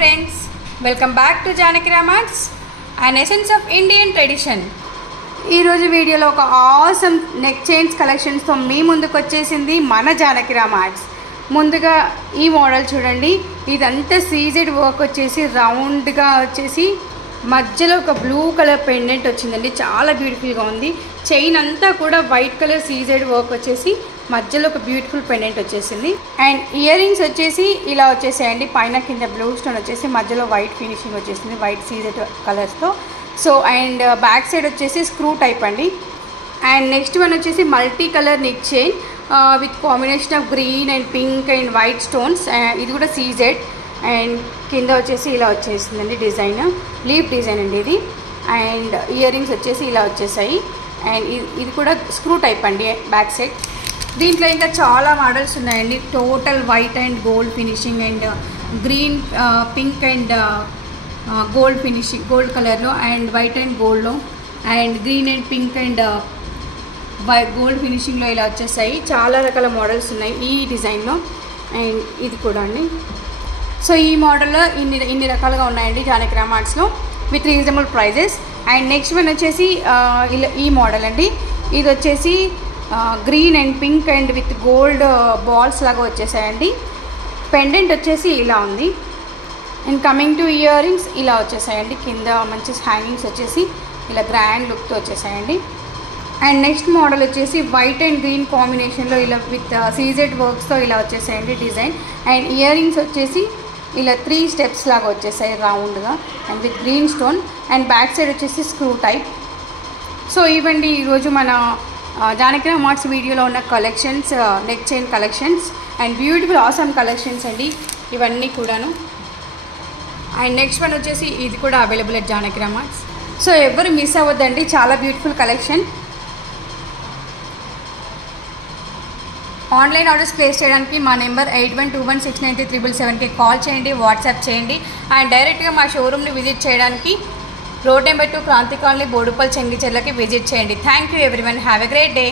friends, welcome back to Janaki Ramarts, an essence of Indian tradition. ఈ రోజు వీడియోలో ఒక ఆసమ్ నెక్ చైన్స్ కలెక్షన్స్ తో మీ ముందుకు వచ్చేసింది మన జానకి రామార్ట్స్. ముందుగా ఈ మోడల్ చూడండి. ఇదంతా సీజెడ్ వర్క్ వచ్చేసి రౌండ్ గా వచ్చేసి మధ్యలో ఒక బ్లూ కలర్ పెండెంట్ వచ్చిందండి. చాలా బ్యూటిఫుల్ గా ఉంది. చైన్ అంతా కూడా వైట్ కలర్ సీజెడ్ వర్క్ వచ్చేసి మధ్యలో ఒక బ్యూటిఫుల్ పెండెంట్ వచ్చేసింది. అండ్ ఇయర్ రింగ్స్ వచ్చేసి ఇలా వచ్చేసాయండి. పైన కింద బ్లూ స్టోన్ వచ్చేసి మధ్యలో వైట్ ఫినిషింగ్ వచ్చేసింది, వైట్ సీజెడ్ కలర్స్తో. సో అండ్ బ్యాక్ సైడ్ వచ్చేసి స్క్రూ టైప్ అండి. అండ్ నెక్స్ట్ వన్ వచ్చేసి multi colour neck chain with combination of green and pink and white stones. ఇది కూడా సీజెడ్. అండ్ కింద వచ్చేసి ఇలా వచ్చేసిందండి డిజైన్, లీఫ్ డిజైన్ అండి ఇది. అండ్ ఇయర్ రింగ్స్ వచ్చేసి ఇలా వచ్చేసాయి. అండ్ ఇది కూడా స్క్రూ టైప్ అండి బ్యాక్ సైడ్. దీంట్లో ఇంకా చాలా మోడల్స్ ఉన్నాయండి. Total white and gold finishing and green pink and gold finishing, gold కలర్లో అండ్ వైట్ అండ్ గోల్డ్లో and green and pink and gold ఫినిషింగ్లో ఇలా వచ్చేసాయి. చాలా రకాల మోడల్స్ ఉన్నాయి ఈ డిజైన్లో. అండ్ ఇది కూడా అండి. సో ఈ మోడల్లో ఇన్ని రకాలుగా ఉన్నాయండి జానకి రామార్ట్స్లో with reasonable prices. And next one వచ్చేసి ఈ మోడల్ అండి. ఇది వచ్చేసి green and pink and with gold balls లాగా వచ్చేసాయండి. పెండెంట్ వచ్చేసి ఇలా ఉంది. And coming to earrings ఇలా వచ్చేసాయండి. కింద మంచి హ్యాంగింగ్స్ వచ్చేసి ఇలా గ్రాండ్ లుక్తో వచ్చేసాయండి. అండ్ నెక్స్ట్ మోడల్ వచ్చేసి వైట్ అండ్ గ్రీన్ కాంబినేషన్లో ఇలా విత్ సీజెడ్ వర్క్స్తో ఇలా వచ్చేసాయండి డిజైన్. అండ్ ఇయర్ రింగ్స్ వచ్చేసి ఇలా 3 స్టెప్స్ లాగా వచ్చేసాయి రౌండ్గా and with green stone. And back side వచ్చేసి స్క్రూ టైప్. సో ఇవండి ఈరోజు మన జానకి రామార్ట్స్ వీడియోలో ఉన్న collections, neck chain collections and beautiful awesome collections అండి ఇవన్నీ కూడాను. అండ్ నెక్స్ట్ వన్ వచ్చేసి ఇది కూడా available at Janaki Ramarts. So ఎవరు మిస్ అవ్వద్దండి, చాలా beautiful collection. Online orders place చేయడానికి మా నెంబర్ 8121693777కి కాల్ చేయండి, వాట్సాప్ చేయండి. అండ్ డైరెక్ట్గా మా షోరూమ్ని విజిట్ చేయడానికి road number 2 Kranti colony, Boduppal, చెంగిచెర్లకి visit చేయండి. Thank you everyone. Have a great day.